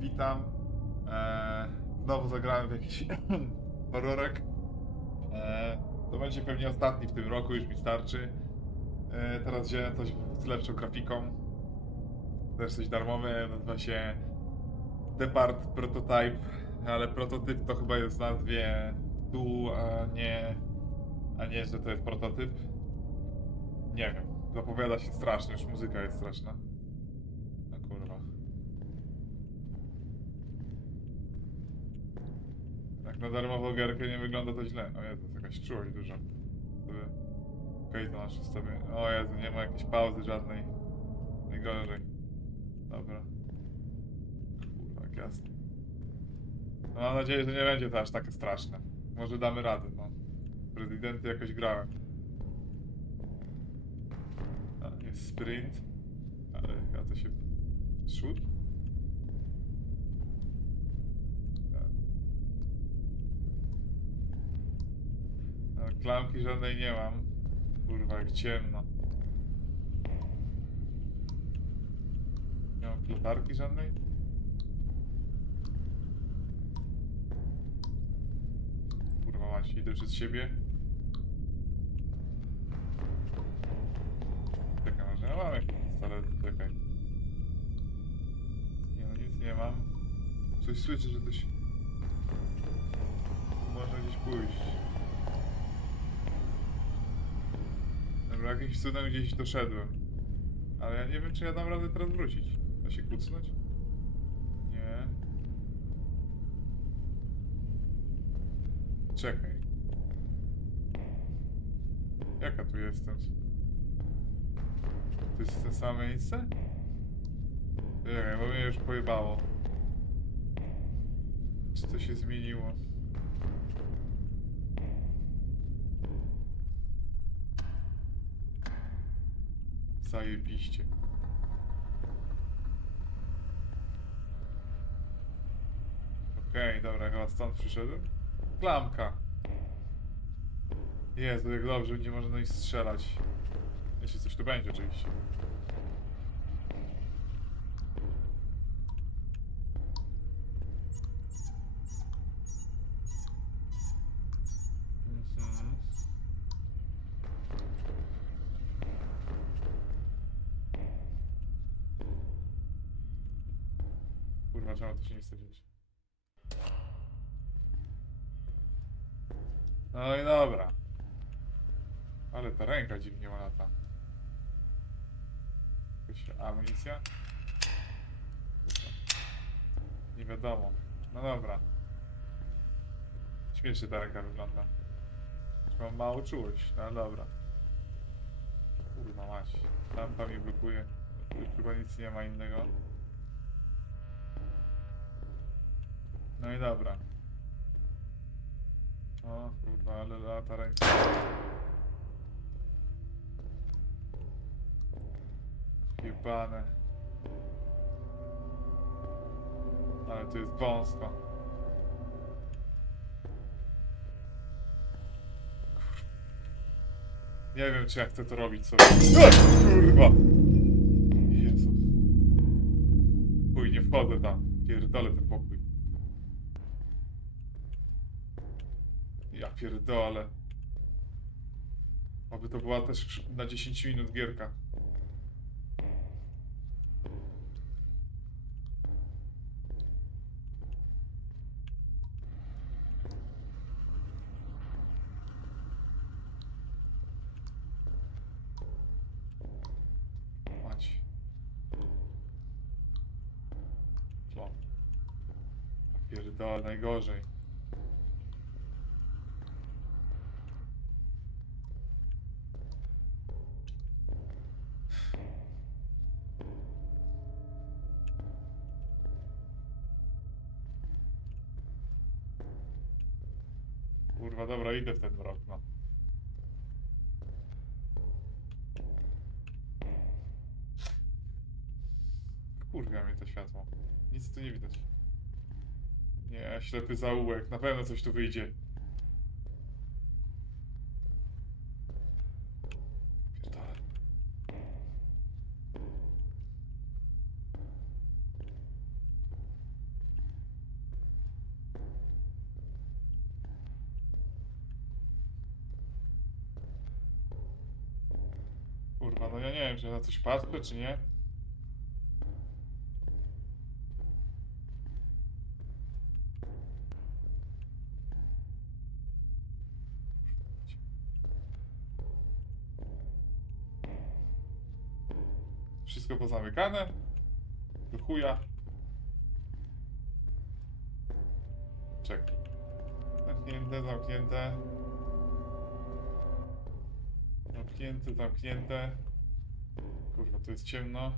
witam. E, znowu zagrałem w jakiś horrorek. E, to będzie pewnie ostatni w tym roku, już mi starczy. E, teraz wziąłem coś z lepszą grafiką. Też coś darmowe, nazywa się Depart Prototype, ale prototyp to chyba jest w nazwie tu, a nie, a nie, że to jest prototyp. Nie wiem, zapowiada się strasznie, już muzyka jest straszna. No kurwa. Tak na darmową gierkę nie wygląda to źle. O Jezu, jest jakaś czułość duża. Okej, to nasze sobie. O Jezu, nie ma jakiejś pauzy żadnej. Najgorzej. Dobra. Kurwa, jak jasne. No, mam nadzieję, że nie będzie to aż takie straszne. Może damy radę, no. Prezydenty jakoś grałem. A, jest sprint. Ale ja to się... Shoot? Tak. No, klamki żadnej nie mam. Kurwa, jak ciemno. Nie mam latarki żadnej? Kurwa mać, idę przed siebie. Czekaj, może ja mam jakiś pistolet, czekaj. Nie no, nic nie mam. Coś słyszę, że to się... Można gdzieś pójść. Jakimś cudem gdzieś doszedłem. Ale ja nie wiem, czy ja dam radę teraz wrócić. Da się kucnąć? Nie. Czekaj. Jaka tu jestem? To jest to samo miejsce? Czekaj, bo mnie już pojebało. Czy to się zmieniło? Zajebiście. Okej, dobra, chyba stąd przyszedłem. Klamka. Jezu, jak dobrze, nie można iść strzelać. Jeśli coś tu będzie, oczywiście. To się nie chce? No i dobra. Ale ta ręka dziwnie ma lata. Jakaś amunicja? Nie wiadomo. No dobra. Śmiesznie ta ręka wygląda. Mam małą czułość, no dobra. Kurwa mać. Lampa mi blokuje. Tu chyba nic nie ma innego. No i dobra. O kurwa, ale lata ręka. Jebane. Ale to jest wąsko. Nie wiem, czy ja chcę to robić sobie. Kurwa! Jezu. Chuj, nie wchodzę tam. Pierdolę ten pokój. Ja pierdolę. Oby to była też na 10 minut gierka. Mać. Co? Ja pierdolę, najgorzej. Kurwa, dobra, idę w ten rok, no. Kurwa mnie to światło. Nic tu nie widać. Nie, ślepy zaułek. Na pewno coś tu wyjdzie. Pierdolę. No ja nie wiem, czy na coś patrzę, czy nie. Wszystko pozamykane. Do chuja. Czekaj. Zamknięte, zamknięte. Zamknięte, zamknięte. Tu jest ciemno.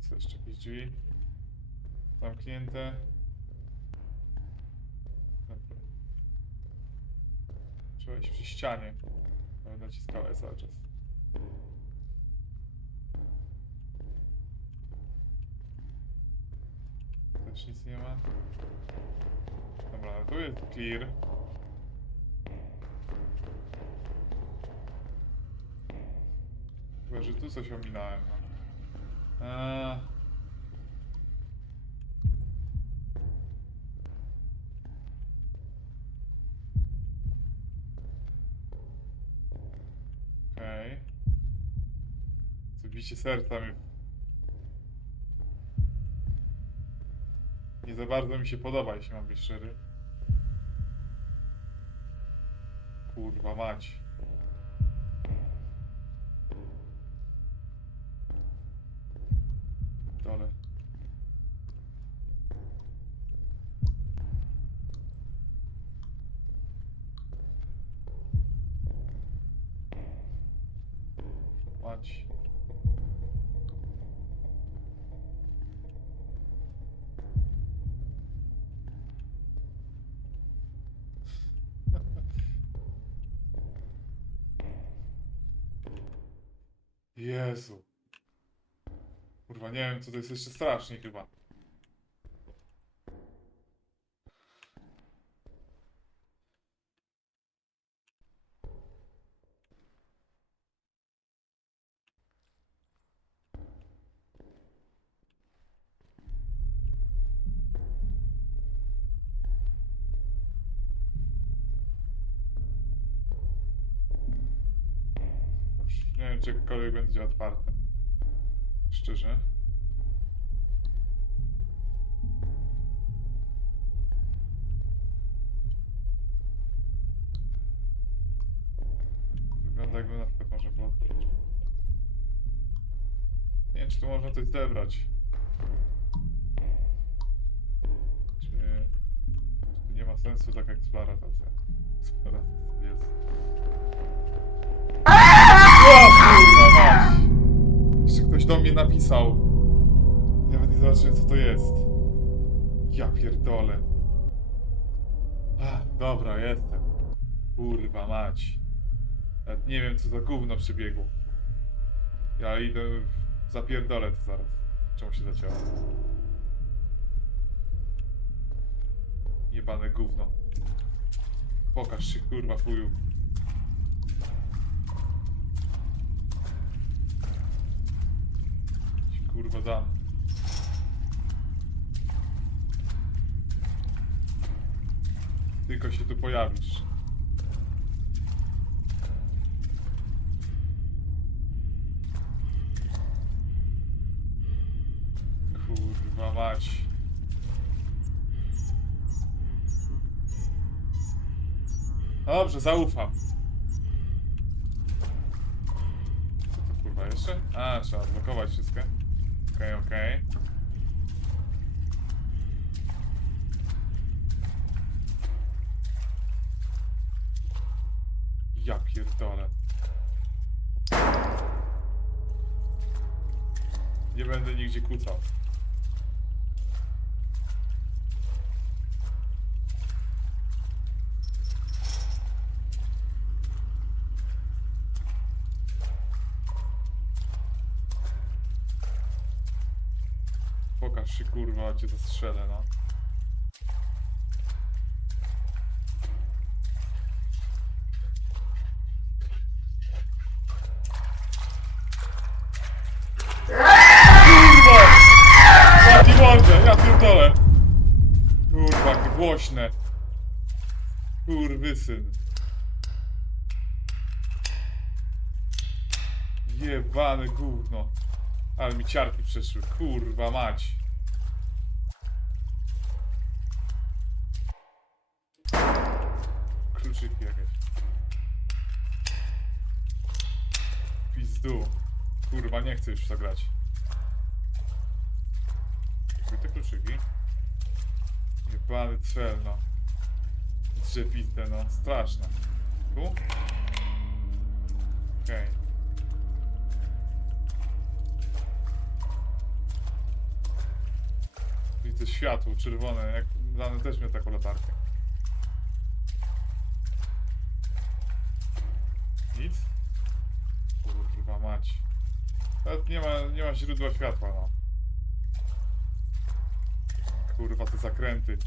Co jeszcze jakieś drzwi? Zamknięte. Trzeba iść przy ścianie. Będę naciskał E cały czas. Też nic nie ma. Dobra, tu jest clear. Chyba, że tu coś ominąłem. Eee. Okej. Co bicie serca mi... Nie za bardzo mi się podoba, jeśli mam być szczery. Kurwa mać. Dole. Mać. Jezu. Kurwa, nie wiem, co to jest jeszcze strasznie chyba. Jakkolwiek będzie otwarte. Szczerze. Wygląda jakby na przykład można było. Nie wiem, czy tu można coś zebrać. Czy, czy tu nie ma sensu taka eksploracja? Eksploracja jest. Jeszcze ktoś do mnie napisał. Nawet nie zobaczyłem co to jest. Ja pierdolę. Ach, dobra, jestem. Kurwa mać. Nawet nie wiem co za gówno przybiegło. Ja idę... w- Zapierdolę to zaraz. Czemu się zacięło? Jebane gówno. Pokaż się kurwa chuju. Kurwa dam. Tylko się tu pojawisz. Kurwa mać. Dobrze, zaufam. Co to kurwa jeszcze? A, trzeba odblokować wszystko. Okej, okej. Ja pierdolę. Nie będę nigdzie kłócał. Pokaż się zastrzelę, no. Kurwa! Mati mordę, ja pierdolę! Kurwa, głośne. Kurwy syn. Jebane gówno. Ale mi ciarki przeszły, kurwa mać. Kluczyki jakieś. Pizdu. Kurwa, nie chcę już w to. Gdzie te kluczyki? Jebany cel, no. Drze pizdę, no. Straszne. Tu? Okej. Widzę światło czerwone, jak dany też miał taką latarkę. Nic? Kurwa mać. Nawet nie ma, nie ma źródła światła, no. Kurwa, te zakręty.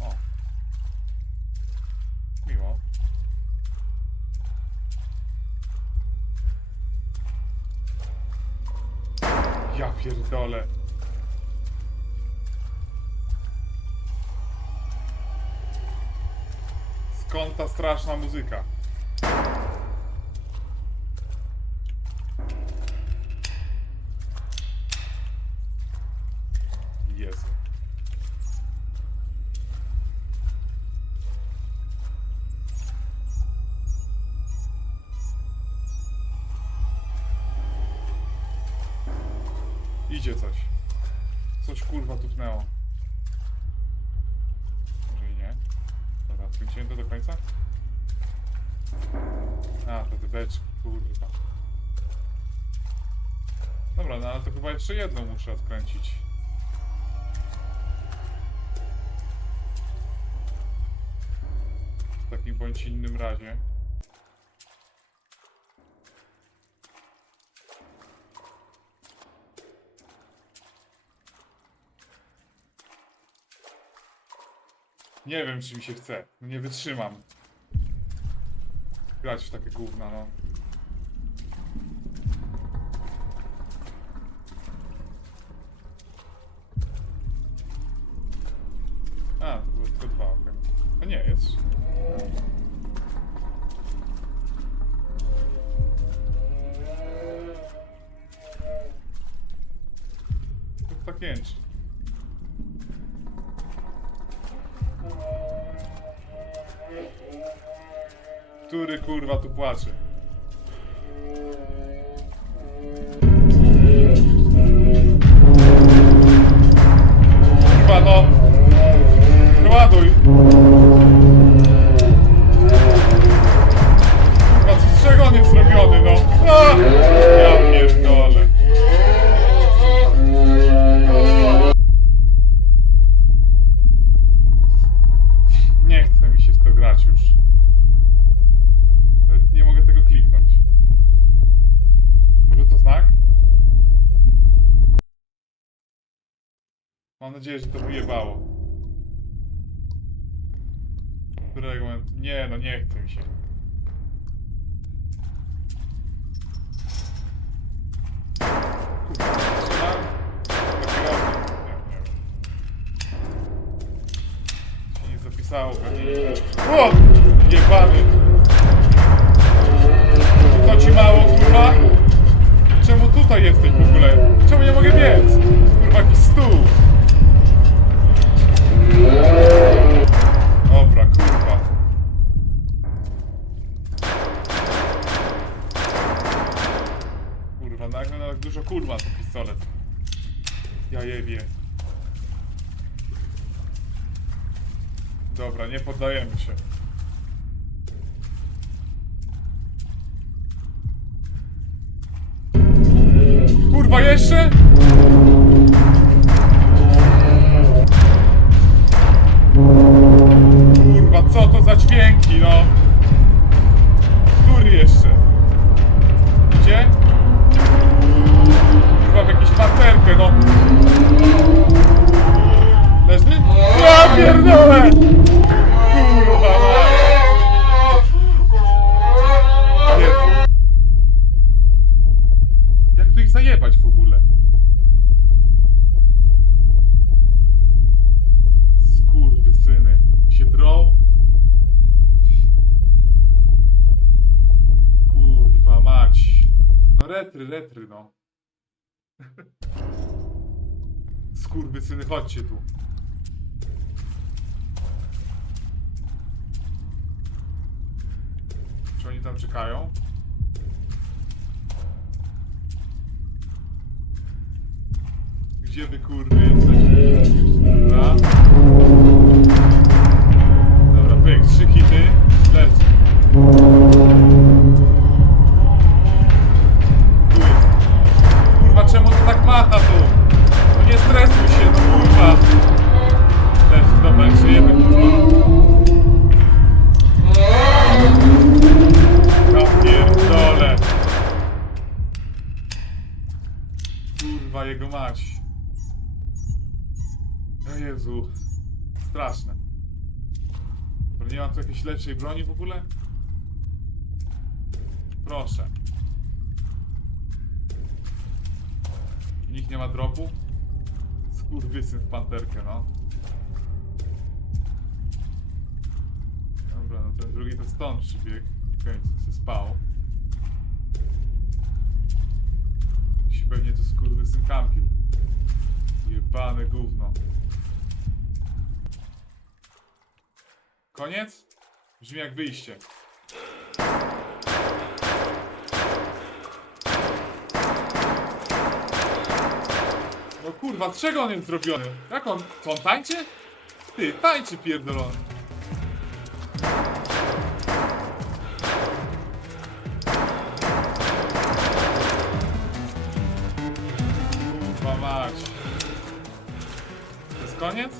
O. Miło. Ja pierdolę. Skąd ta straszna muzyka? Jezu. Idzie coś. Coś kurwa tupnęło. Może i nie. Dobra, skończyłem to do końca? A, to te beczki, kurwa. Dobra, no ale to chyba jeszcze jedną muszę odkręcić. Bądź innym razie. Nie wiem, czy mi się chce. No nie wytrzymam. Grać w takie gówna, no. 5. Który kurwa tu płacze? Kurwa no! Ładuj! Kurwa, co z czego on jest zrobiony no? A! Ja pierdolę. Nadzieję, że to wyjebało. Którego momentu? Nie, no nie chce mi się. Zapisało pewnie. O! Jebany! To ci mało, kurwa? Czemu tutaj jesteś w ogóle? Czemu nie mogę biec? Kurwa, jakiś stół! Dobra, kurwa. Kurwa, nagle na dużo kurwa ten pistolet. Ja jebie. Dobra, nie poddajemy się. Kurwa, jeszcze? Co to za dźwięki, no? Który jeszcze? Gdzie? Kurwa, w jakieś parterkę, no. Leżny? Ja pierdolę! Kurwa, mać. Jezu. Jak tu ich zajebać w ogóle? Skurwy syny. Się drą? retry, retry, no. Skurwysyny, chodźcie tu. Czy oni tam czekają? Gdzie wy kurwy? Dobra. Dobra, pyk, trzy hity. Lecz. Tu. Kurwa, czemu to tak macha tu? No nie stresuj się, Lecz, dobra, jeszcze jeden, kurwa. Ja pierdolę. Kurwa, jego mać. O Jezu. Straszne. Nie ma tu jakiejś lepszej broni w ogóle? Proszę. Nich nie ma dropu? Skurwysyn w panterkę, no. Dobra, no ten drugi to stąd przybiegł. W końcu się spał. Musi pewnie to skurwysyn kampił. Jebane gówno. Koniec? Brzmi jak wyjście. No kurwa, z czego on jest zrobiony? Jak on? Co on tańczy? Ty, tańczy pierdolony. Kurwa mać. To jest koniec?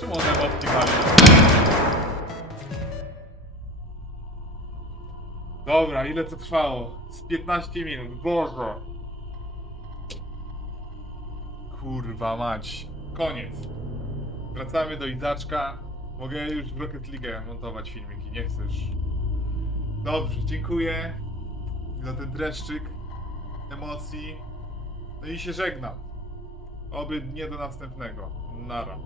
Czemu one wali? Dobra, ile to trwało? Z 15 minut, Boże. Kurwa mać. Koniec. Wracamy do Izaczka. Mogę już w Rocket League montować filmiki, nie chcesz. Dobrze, dziękuję za ten dreszczyk emocji. No i się żegnam. Oby nie do następnego. Nara.